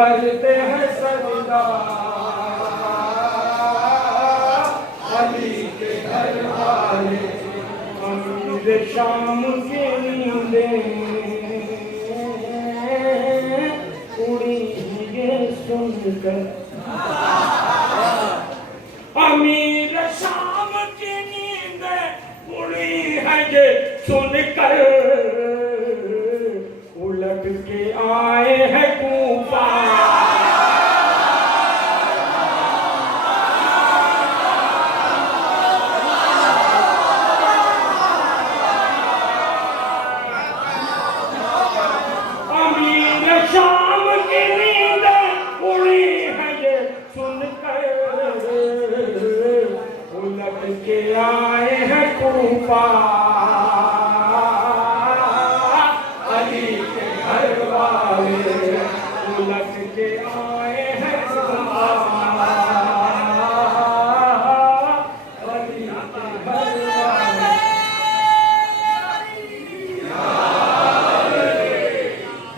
करते हैं सजदा अली के घर वाले अमीर शाम की नींदें उड़ी ये सुनकर अमीर शाम की नींदें उड़ी है ये सुनकर उलट के आए हैं कूफा अमीर शाम की नींद उड़ी है ये सुनकर उलट के आए हैं कूफा अली के घर वाले उलट के आए हैं कूफा अली के घर वाले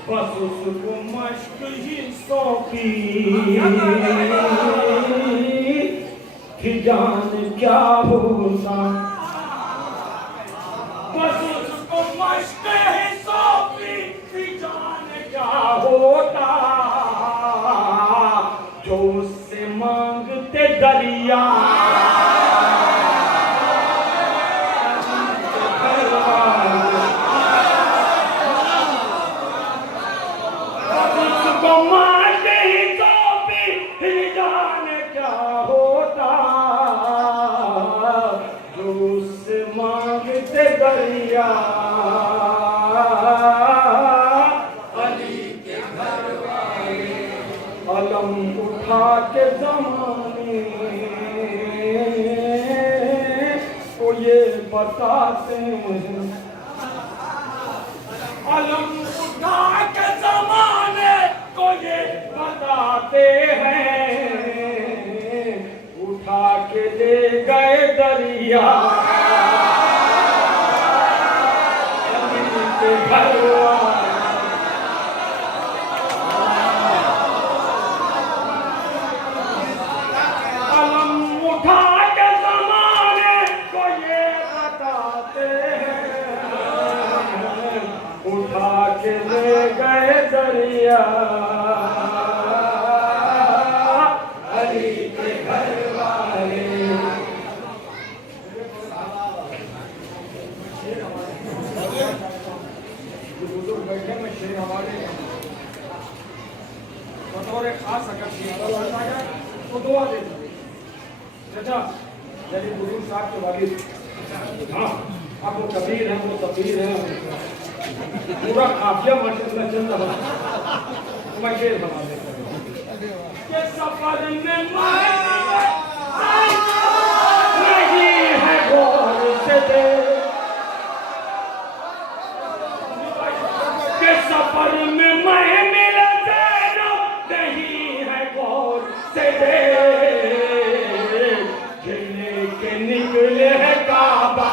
बस उसको मश्क ही सौंपी कि जान क्या होता बस उसको मश्क ही सौंपी कि जान क्या होता जो उससे मांगते दरिया उसको मांगते ही सौंपी कि जान क्या होता जो उससे मांगते दरिया अली के घर वाले अलम उठा के जमाने को ये बताते हैं अलम उठा के जमाने को ये बताते हैं उठा के ले गए दरिया अली के घर वाले अलम उठा के जमाने को ये बताते हैं उठा के ले गए दरिया अली के घर वाले बुजुर्ग बैठे में शेर हमारे बतौर खास अगर तो दुआ दे चाचा यदि बुजुर्ग साहब के वालिद हाँ अब वो कबीर है वो तबीर है पूरा काफिया माशाअल्लाह चल रहा है मैं शेर बना देता हूँ के सफर में नहीं है गौर से दे के सफर में महमिल ज़ैनब नहीं है गौर से दे जिले के निकले है काबा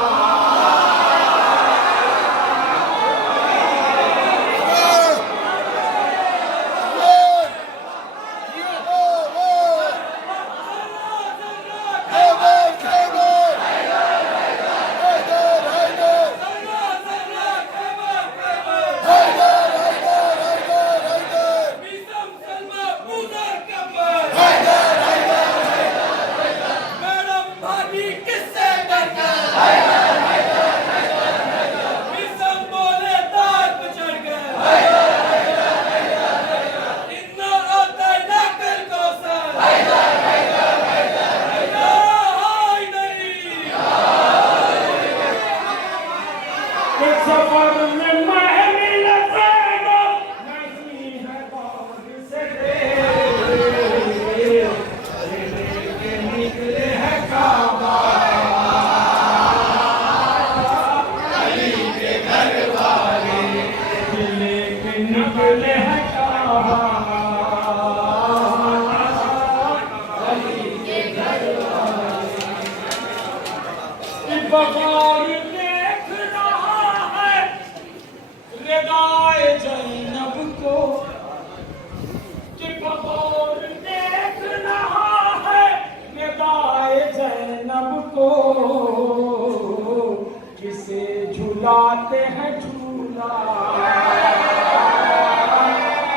झूला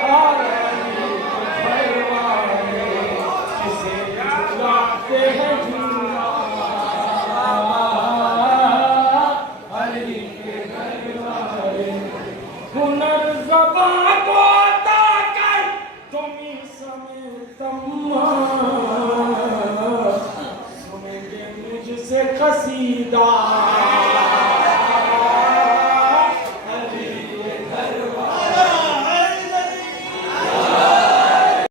हरि के घर वाले किसे झुलाते हैं झूला हरि के घर वाले हुनर ज़बां को अता कर तुम्हीं समेत अम्मा सुनेंगे मुझसे कसीदा